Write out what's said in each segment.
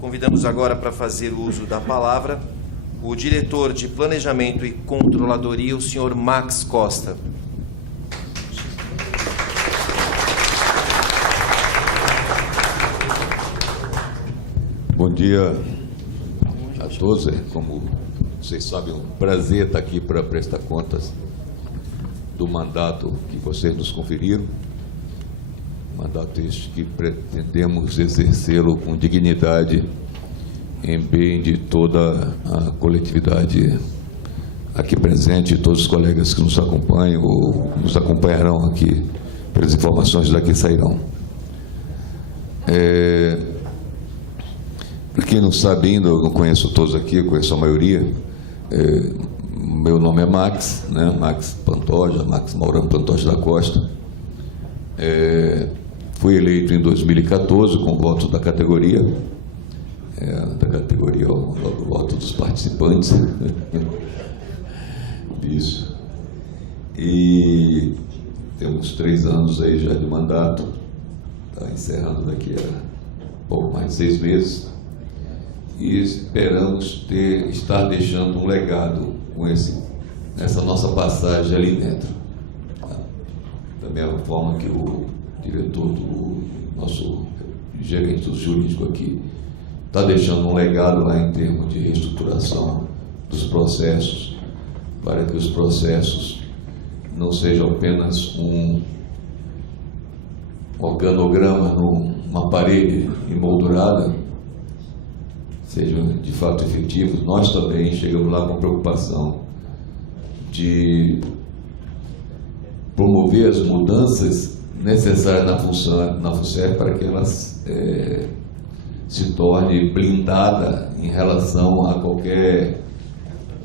Convidamos agora para fazer uso da palavra o diretor de Planejamento e Controladoria, o senhor Max Costa. Bom dia a todos. Como vocês sabem, é um prazer estar aqui para prestar contas do mandato que vocês nos conferiram. Mandato este que pretendemos exercê-lo com dignidade em bem de toda a coletividade aqui presente, todos os colegas que nos acompanham ou nos acompanharão aqui, pelas informações daqui sairão. Para quem não sabe ainda, eu não conheço todos aqui, eu conheço a maioria. Meu nome é Max, né? Max Pantoja, Max Maurano Pantoja da Costa. Fui eleito em 2014 com votos da categoria, o voto dos participantes. Isso. E temos 3 anos aí já de mandato, está encerrando daqui a pouco mais de 6 meses. E esperamos estar deixando um legado com essa nossa passagem ali dentro. Da mesma forma que o diretor do nosso gerente jurídico aqui está deixando um legado lá em termos de reestruturação dos processos, para que os processos não sejam apenas um organograma numa parede emoldurada, sejam de fato efetivos. Nós também chegamos lá com preocupação de promover as mudanças necessárias na FUNSER para que elas se torne blindada em relação a qualquer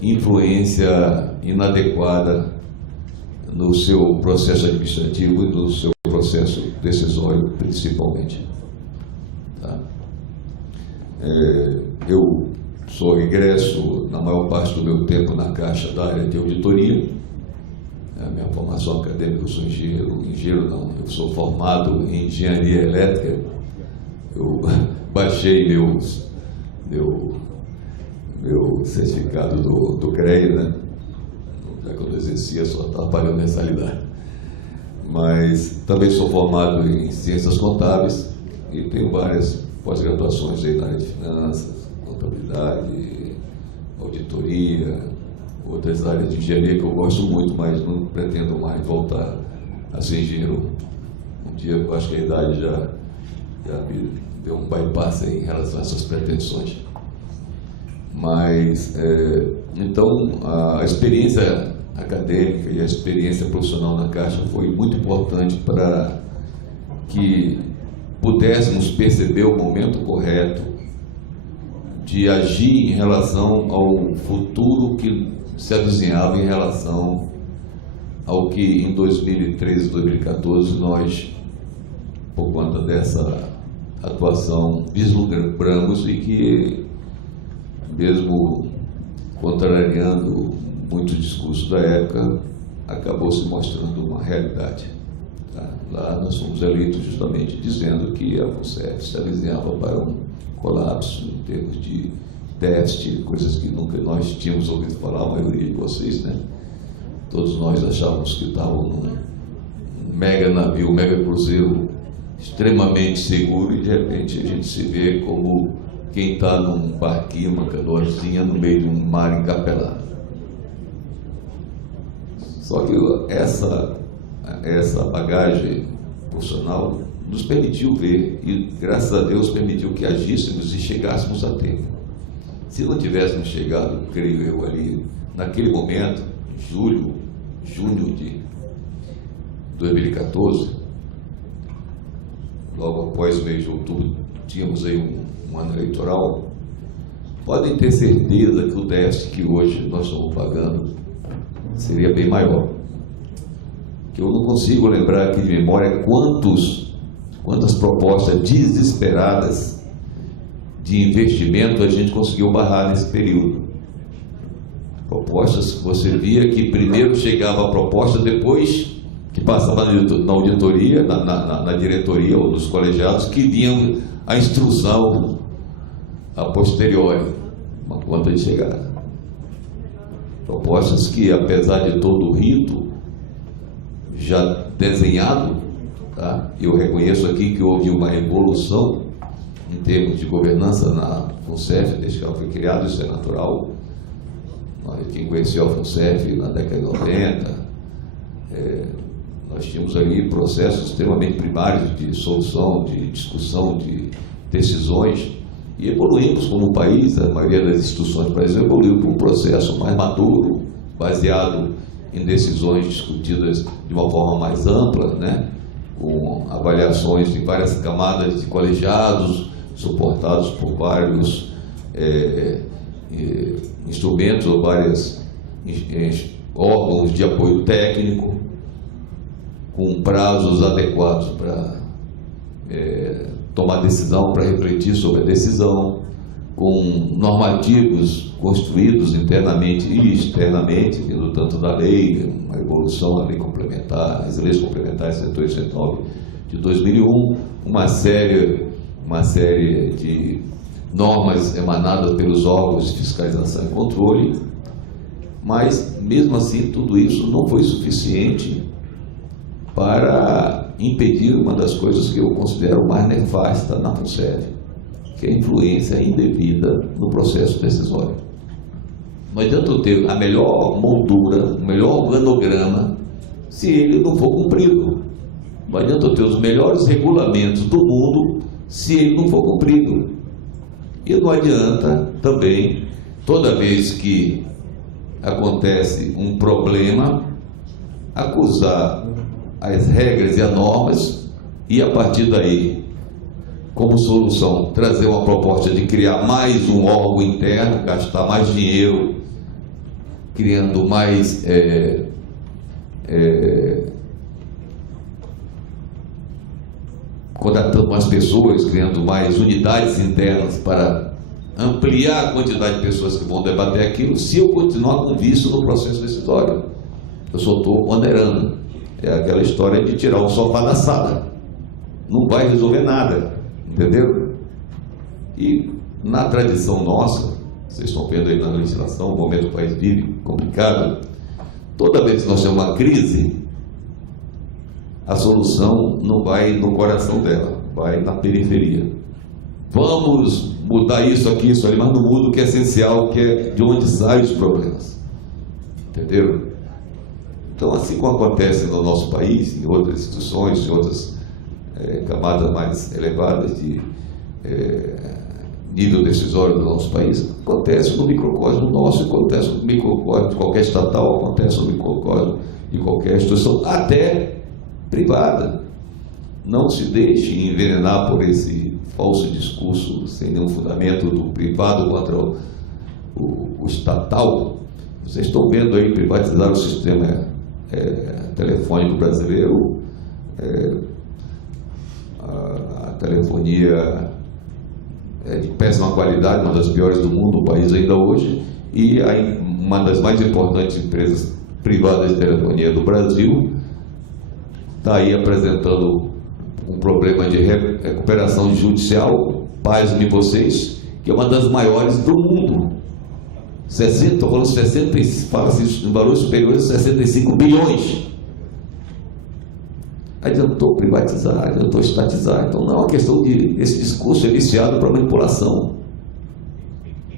influência inadequada no seu processo administrativo e no seu processo decisório, principalmente. Tá? Eu sou egresso, na maior parte do meu tempo, na Caixa da área de auditoria. A minha formação acadêmica, eu sou eu sou formado em engenharia elétrica. Eu baixei meu certificado do CREA, né? Já que eu não exercia, só atrapalhou a mensalidade. Mas também sou formado em ciências contábeis e tenho várias pós-graduações aí na área de finanças, contabilidade, auditoria, outras áreas de engenharia que eu gosto muito, mas não pretendo mais voltar a ser engenheiro. Um dia eu acho que a idade já me deu um bypass aí em relação a essas pretensões. Mas, então, a experiência acadêmica e a experiência profissional na Caixa foi muito importante para que pudéssemos perceber o momento correto de agir em relação ao futuro que se avizinhava em relação ao que em 2013 e 2014 nós, por conta dessa atuação, vislumbramos e que, mesmo contrariando muitos discursos da época, acabou se mostrando uma realidade. Tá? Lá nós fomos eleitos justamente dizendo que a FUNSER se avizinhava para um colapso em termos de déficit, coisas que nunca nós tínhamos ouvido falar, a maioria de vocês, né? Todos nós achávamos que estavam num mega navio, um mega cruzeiro extremamente seguro, e de repente a gente se vê como quem está num barquinho, uma canoazinha no meio de um mar encapelado. Só que essa bagagem profissional nos permitiu ver, e graças a Deus permitiu que agíssemos e chegássemos a tempo. Se não tivéssemos chegado, creio eu, ali naquele momento, junho de 2014, logo após o mês de outubro, tínhamos aí um ano eleitoral, podem ter certeza que o déficit que hoje nós estamos pagando seria bem maior. Que eu não consigo lembrar aqui de memória quantas propostas desesperadas de investimento a gente conseguiu barrar nesse período. Propostas que você via que primeiro chegava a proposta, depois que passava na auditoria, na diretoria ou nos colegiados, que vinham a instrução a posteriori, uma conta de chegada. Propostas que, apesar de todo o rito já desenhado, tá? Eu reconheço aqui que houve uma evolução em termos de governança na FUNCEF, desde que ela foi criada, isso é natural. Quem conheceu a FUNCEF na década de 90, nós tínhamos ali processos extremamente primários de solução, de discussão, de decisões, e evoluímos como país. A maioria das instituições do Brasil evoluiu para um processo mais maduro, baseado em decisões discutidas de uma forma mais ampla, né? Com avaliações de várias camadas de colegiados, suportados por vários instrumentos ou vários órgãos de apoio técnico, com prazos adequados para tomar decisão, para refletir sobre a decisão, com normativos construídos internamente e externamente, vindo tanto da lei, uma evolução da lei complementar, as leis complementares 189 de 2001, uma série de normas emanadas pelos órgãos de fiscalização e controle, mas, mesmo assim, tudo isso não foi suficiente para impedir uma das coisas que eu considero mais nefasta na FUNCEF, que é a influência indevida no processo decisório. Não adianta eu ter a melhor moldura, o melhor organograma, se ele não for cumprido. Não adianta eu ter os melhores regulamentos do mundo, se ele não for cumprido. E não adianta também, toda vez que acontece um problema, acusar as regras e as normas e, a partir daí, como solução, trazer uma proposta de criar mais um órgão interno, gastar mais dinheiro, criando mais contratando mais pessoas, criando mais unidades internas para ampliar a quantidade de pessoas que vão debater aquilo, se eu continuar com vício no processo decisório. Eu só estou onerando. É aquela história de tirar o sofá da sala. Não vai resolver nada, entendeu? E na tradição nossa, vocês estão vendo aí na legislação, o momento que o país vive complicado, toda vez que nós temos uma crise, a solução não vai no coração dela, vai na periferia. Vamos mudar isso aqui, isso ali, mas não muda o que é essencial, que é de onde saem os problemas. Entenderam? Então, assim como acontece no nosso país, em outras instituições, em outras camadas mais elevadas de nível decisório do nosso país, acontece no microcosmo nosso, acontece no microcosmo de qualquer estatal, acontece no microcosmo de qualquer instituição, até privada. Não se deixe envenenar por esse falso discurso sem nenhum fundamento do privado contra o estatal. Vocês estão vendo aí privatizar o sistema telefônico brasileiro, a telefonia de péssima qualidade, uma das piores do mundo, o país ainda hoje, e uma das mais importantes empresas privadas de telefonia do Brasil está aí apresentando um problema de recuperação judicial, pasmem vocês, que é uma das maiores do mundo. 60, estou falando 60, fala-se em valores superiores a 65 bilhões. Adiantou privatizar, adiantou estatizar. Então não é uma questão de esse discurso viciado para manipulação.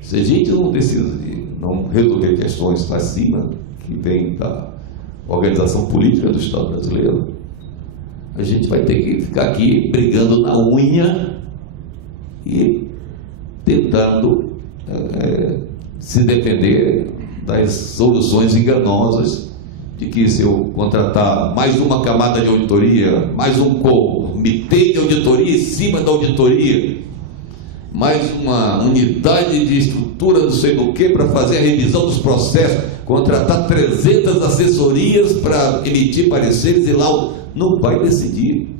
Se a gente não precisa de não resolver questões acima, que vem da organização política do Estado brasileiro, a gente vai ter que ficar aqui brigando na unha e tentando se defender das soluções enganosas de que, se eu contratar mais uma camada de auditoria, mais um comitê de auditoria em cima da auditoria, mais uma unidade de estrutura não sei do que para fazer a revisão dos processos, contratar 300 assessorias para emitir pareceres, e lá não vai decidir.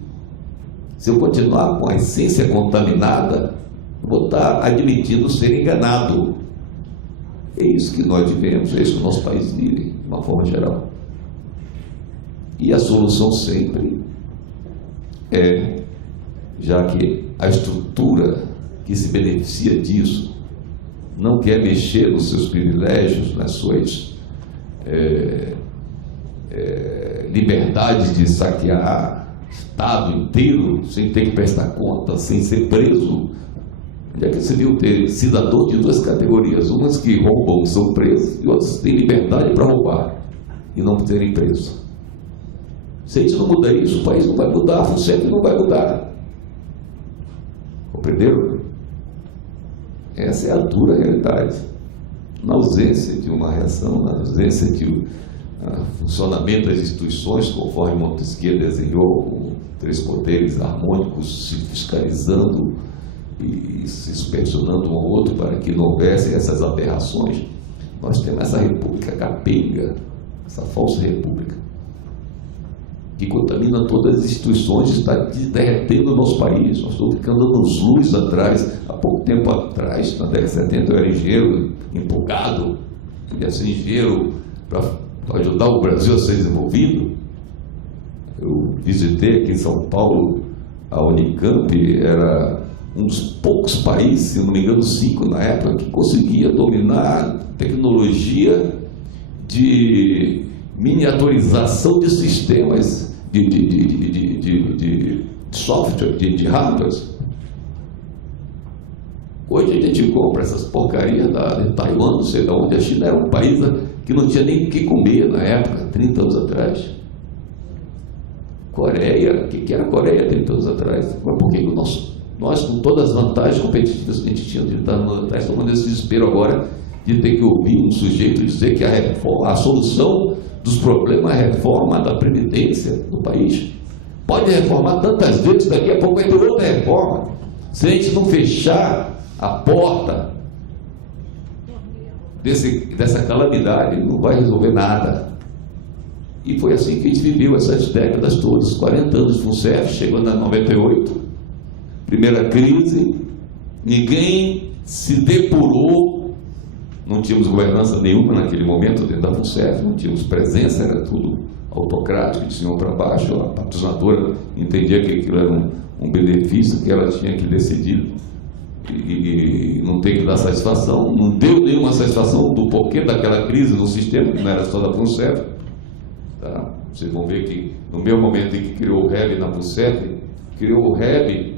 Se eu continuar com a essência contaminada, vou estar admitindo ser enganado. É isso que nós vivemos, é isso que o nosso país vive, de uma forma geral. E a solução sempre já que a estrutura que se beneficia disso, não quer mexer nos seus privilégios, nas suas liberdades de saquear Estado inteiro, sem ter que prestar conta, sem ser preso. Onde é que se viu ter cidadão de duas categorias? Umas que roubam são presos e outras têm liberdade para roubar e não terem preso. Se a gente não mudar isso, o país não vai mudar, a FUNSEF não vai mudar. Compreenderam? Essa é a dura realidade. Na ausência de uma reação, na ausência de funcionamento das instituições, conforme Montesquieu desenhou, com 3 poderes harmônicos se fiscalizando e se supervisionando um ao outro para que não houvesse essas aberrações, nós temos essa república capenga, essa falsa república, que contamina todas as instituições, está derretendo o nosso país. Nós estamos ficando anos luz atrás. Há pouco tempo atrás, na década de 70, eu era engenheiro empolgado, podia ser engenheiro para ajudar o Brasil a ser desenvolvido. Eu visitei aqui em São Paulo a Unicamp, era um dos poucos países, se não me engano 5 na época, que conseguia dominar tecnologia de miniaturização de sistemas de software, de hardware. Hoje a gente compra essas porcarias de Taiwan, não sei de onde. A China era um país que não tinha nem o que comer na época, 30 anos atrás. Coreia, o que era a Coreia 30 anos atrás? Mas por que nós, com todas as vantagens competitivas que a gente tinha 30 anos atrás, estamos nesse desespero agora de ter que ouvir um sujeito dizer que a solução dos problemas é a reforma da Previdência do país? Pode reformar tantas vezes, daqui a pouco vai ter outra reforma. Se a gente não fechar a porta dessa calamidade, não vai resolver nada. E foi assim que a gente viveu essas décadas todas, 40 anos de FUNSEF, chegando a 98, primeira crise, ninguém se depurou, não tínhamos governança nenhuma naquele momento dentro da FUNSEF, não tínhamos presença, era tudo autocrático, de cima para baixo. A patrocinadora entendia que aquilo era um benefício que ela tinha que decidir e não tem que dar satisfação, não deu nenhuma satisfação do porquê daquela crise no sistema, que não era só da FUNSEF. Tá? Vocês vão ver que no mesmo momento em que criou o REB na FUNSEF, criou o REB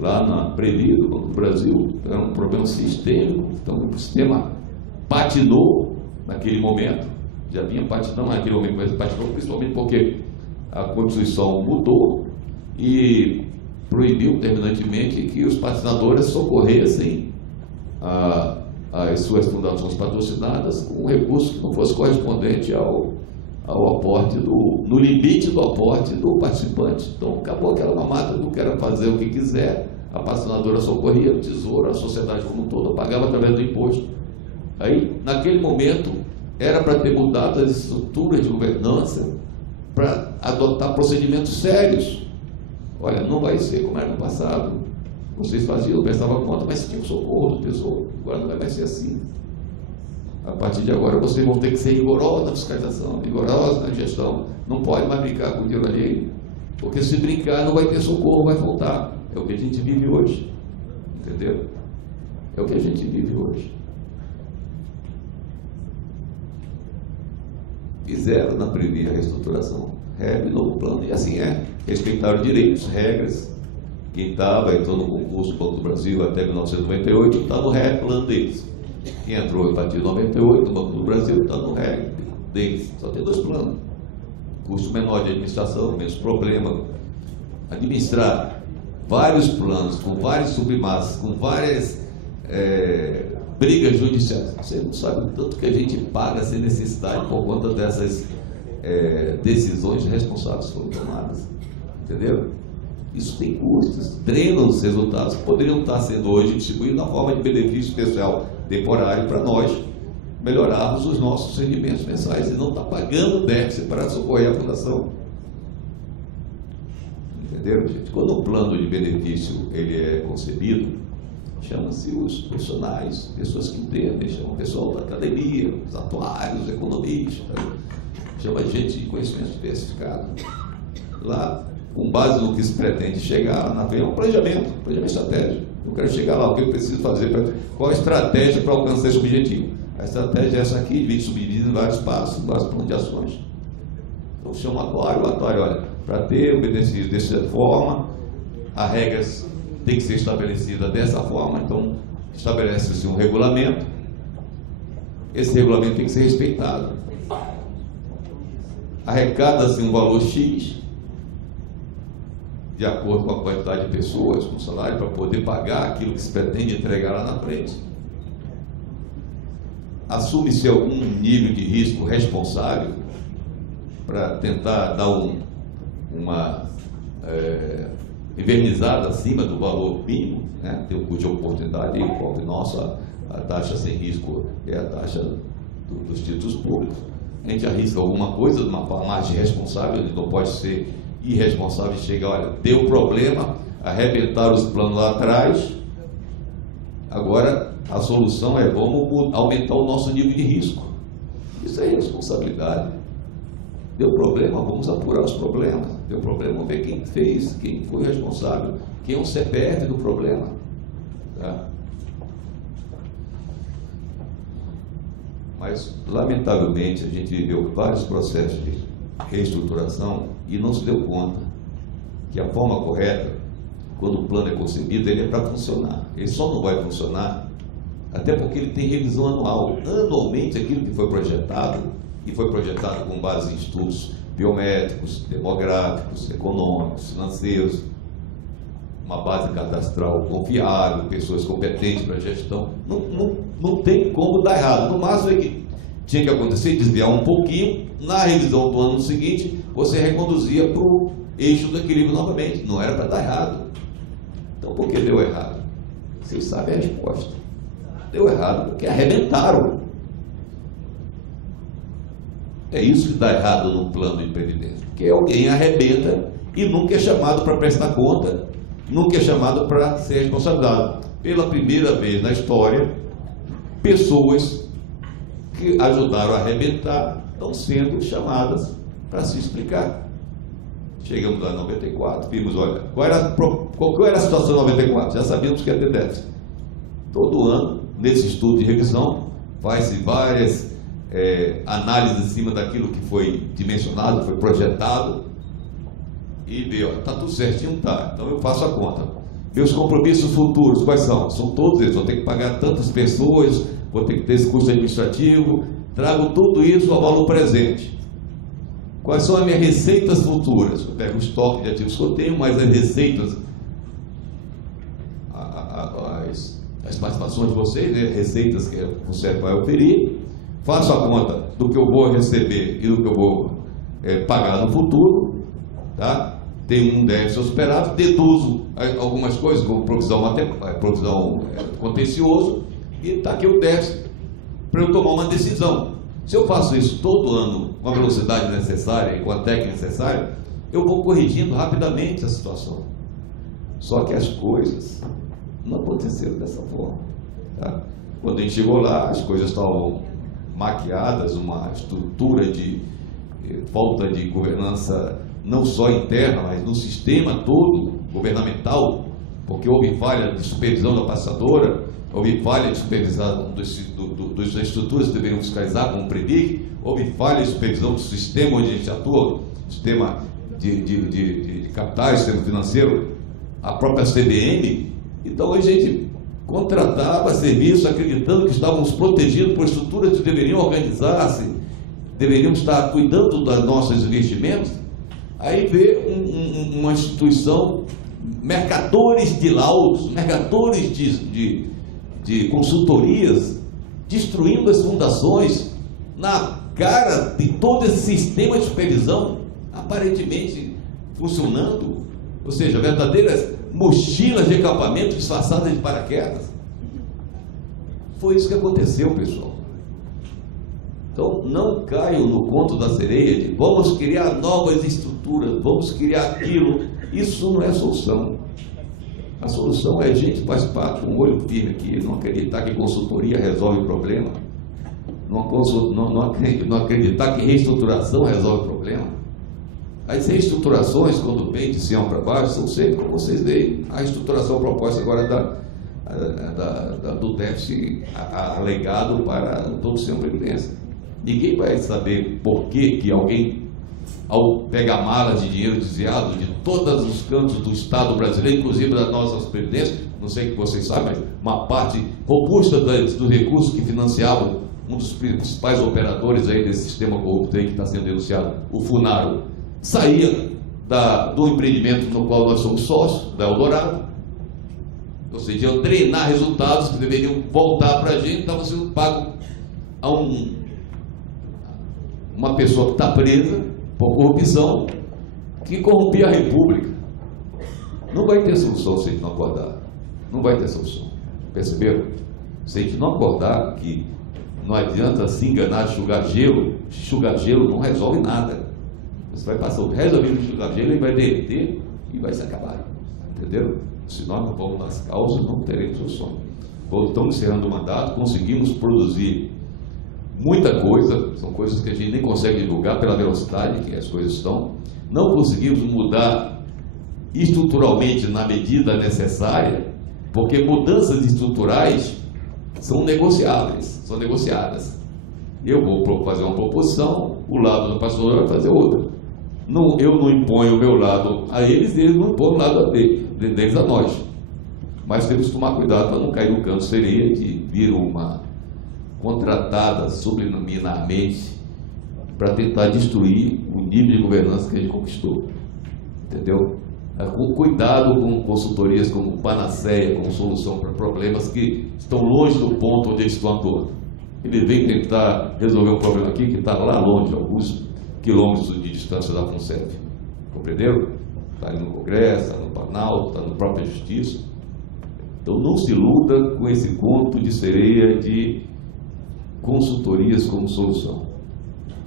lá na Previ, no Brasil. Era um problema sistêmico. Então o sistema patinou naquele momento, já vinha patinando naquele momento, mas patinou principalmente porque a Constituição mudou e proibiu terminantemente que os patrocinadores socorressem as suas fundações patrocinadas com um recurso que não fosse correspondente ao aporte, no limite do aporte do participante. Então acabou aquela mamata do que era fazer o que quiser, a patrocinadora socorria, o tesouro, a sociedade como um todo pagava através do imposto. Aí, naquele momento, era para ter mudado as estruturas de governança para adotar procedimentos sérios. Olha, não vai ser como era no passado. Vocês faziam, prestavam conta, mas tinha o socorro do tesouro. Agora não vai mais ser assim. A partir de agora, vocês vão ter que ser rigorosos na fiscalização, rigorosos na gestão. Não pode mais brincar com o dinheiro alheio, porque se brincar não vai ter socorro, vai faltar. É o que a gente vive hoje. Entendeu? É o que a gente vive hoje. Fizeram na Previ a reestruturação, REB, novo plano, e assim é. Respeitaram direitos, regras. Quem entrou no concurso do Banco do Brasil até 1998 está no REB plano deles. Quem entrou a partir de 98 no Banco do Brasil está no REB deles. Só tem 2 planos. Custo menor de administração, menos problema. Administrar vários planos, com várias submassas, com várias brigas judiciais. Você não sabe o tanto que a gente paga sem necessidade por conta dessas decisões responsáveis que foram tomadas. Entendeu? Isso tem custos, drenam os resultados que poderiam estar sendo hoje distribuídos na forma de benefício especial temporário para nós melhorarmos os nossos rendimentos mensais e não estar pagando déficit para socorrer a fundação. Entenderam, gente? Quando um plano de benefício ele é concebido, chama-se os profissionais, pessoas que entendem, chama o pessoal da academia, os atuários, os economistas, chama gente de conhecimento diversificado. Lá, com base no que se pretende chegar na frente, é um planejamento estratégico. Eu quero chegar lá, o que eu preciso fazer, qual a estratégia para alcançar esse objetivo. A estratégia é essa aqui, divide subdividida em vários passos, vários planos de ações. Então chama o atuário, olha, para ter obedecido dessa forma, as regras têm que ser estabelecidas dessa forma, então estabelece-se um regulamento, esse regulamento tem que ser respeitado. Arrecada-se um valor X, de acordo com a quantidade de pessoas, com o salário, para poder pagar aquilo que se pretende entregar lá na frente. Assume-se algum nível de risco responsável para tentar dar uma invernizada acima do valor mínimo, né? Tem um custo de oportunidade, envolve nossa, a taxa sem risco é a taxa dos títulos públicos. A gente arrisca alguma coisa de uma forma mais responsável, não pode ser irresponsável e chegar, olha, deu problema, arrebentaram os planos lá atrás, agora a solução é vamos aumentar o nosso nível de risco. Isso é responsabilidade. Deu problema, vamos apurar os problemas. Deu problema, vamos ver quem fez, quem foi responsável, quem é o CPF do problema. Tá? Mas, lamentavelmente, a gente viveu vários processos de reestruturação e não se deu conta que a forma correta, quando o plano é concebido, ele é para funcionar. Ele só não vai funcionar, até porque ele tem revisão anual. Anualmente, aquilo que foi projetado, e foi projetado com base em estudos biométricos, demográficos, econômicos, financeiros, uma base cadastral confiável, pessoas competentes para a gestão, não tem como dar errado. No máximo é que tinha que acontecer, desviar um pouquinho, na revisão do ano seguinte, você reconduzia para o eixo do equilíbrio novamente. Não era para dar errado. Então, por que deu errado? Vocês sabem a resposta. Deu errado porque arrebentaram. É isso que dá errado no plano de previdência. Porque alguém arrebenta e nunca é chamado para prestar conta, nunca é chamado para ser responsabilizado. Pela primeira vez na história, pessoas que ajudaram a arrebentar estão sendo chamadas para se explicar. Chegamos lá em 94, vimos, olha, qual era a situação em 94? Já sabíamos que ia ter déficit. Todo ano, nesse estudo de revisão, faz-se várias análises em cima daquilo que foi dimensionado, foi projetado, e vê, ó, tá tudo certinho, tá, então eu faço a conta. Meus compromissos futuros, quais são? São todos eles, vou ter que pagar tantas pessoas, vou ter que ter esse custo administrativo, trago tudo isso ao valor presente. Quais são as minhas receitas futuras? Eu pego o estoque de ativos que eu tenho, mas as receitas, as participações de vocês, né? Receitas que o CEP vai oferir, faço a conta do que eu vou receber e do que eu vou pagar no futuro, tá? Tem um déficit superado, deduzo algumas coisas, como provisão contencioso, e está aqui o déficit para eu tomar uma decisão. Se eu faço isso todo ano com a velocidade necessária e com a técnica necessária, eu vou corrigindo rapidamente a situação. Só que as coisas não aconteceram dessa forma. Tá? Quando a gente chegou lá, as coisas estavam maquiadas, uma estrutura de falta de governança não só interna, mas no sistema todo governamental, porque houve falha de supervisão da passadora, houve falha de supervisão das estruturas que deveriam fiscalizar, como o PREVIC, houve falha de supervisão do sistema onde a gente atua, sistema de capitais, sistema financeiro, a própria CBN. Então a gente contratava serviços acreditando que estávamos protegidos por estruturas que deveriam organizar-se, deveriam estar cuidando dos nossos investimentos. Aí vê uma instituição, mercadores de laudos, mercadores de consultorias, destruindo as fundações na cara de todo esse sistema de supervisão, aparentemente funcionando, ou seja, verdadeiras mochilas de acampamento disfarçadas de paraquedas. Foi isso que aconteceu, pessoal. Então, não caiam no conto da sereia de vamos criar novas estruturas, vamos criar aquilo. Isso não é solução. A solução é a gente participar com um olho firme aqui, não acreditar que consultoria resolve o problema, não acreditar que reestruturação resolve o problema. As reestruturações, quando vem de cima para baixo, são sempre, como vocês veem, a reestruturação proposta agora do déficit alegado para todo o sistema de previdência. Ninguém vai saber por que alguém, ao pegar malas de dinheiro desviado de todos os cantos do Estado brasileiro, inclusive das nossas previdências, não sei o que vocês sabem, mas uma parte robusta dos recursos que financiavam um dos principais operadores aí desse sistema corrupto aí que está sendo denunciado, o Funaro, saía do empreendimento no qual nós somos sócios, da Eldorado, ou seja, iam drenar resultados que deveriam voltar para a gente, estavam sendo pagos a uma pessoa que está presa por corrupção, que corrompia a República. Não vai ter solução se a gente não acordar. Não vai ter solução. Perceberam? Se a gente não acordar que não adianta se enganar de enxugar gelo, enxugar gelo não resolve nada. Você vai passar o resto da vida de enxugar gelo e vai derreter e vai se acabar. Entenderam? Se nós não vamos nas causas, não teremos solução. Estamos encerrando o mandato, conseguimos produzir muita coisa, são coisas que a gente nem consegue divulgar pela velocidade que as coisas estão. Não conseguimos mudar estruturalmente na medida necessária, porque mudanças estruturais são negociáveis, são negociadas. Eu vou fazer uma proposição, o lado do pastor vai fazer outra. Eu não imponho o meu lado a eles, eles não impõem o lado deles a nós. Mas temos que tomar cuidado para não cair no canto sereia de vir uma contratada subliminarmente para tentar destruir o nível de governança que a gente conquistou. Entendeu? Cuidado com consultorias como panaceia, como solução para problemas que estão longe do ponto onde eles estão atuando. Ele vem tentar resolver um problema aqui que está lá longe, alguns quilômetros de distância da FUNSEF. Compreenderam? Está ali no Congresso, está no Planalto, está na própria Justiça. Então não se iluda com esse conto de sereia de consultorias como solução.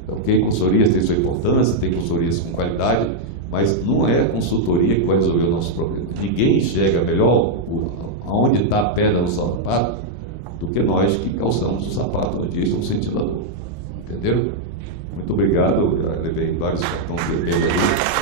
Ok? Consultorias têm sua importância, tem consultorias com qualidade, mas não é a consultoria que vai resolver o nosso problema. Ninguém enxerga melhor aonde está a pedra no sapato do que nós que calçamos o sapato no dia do ventilador. Entenderam? Muito obrigado. Eu levei vários cartões vermelhos ali.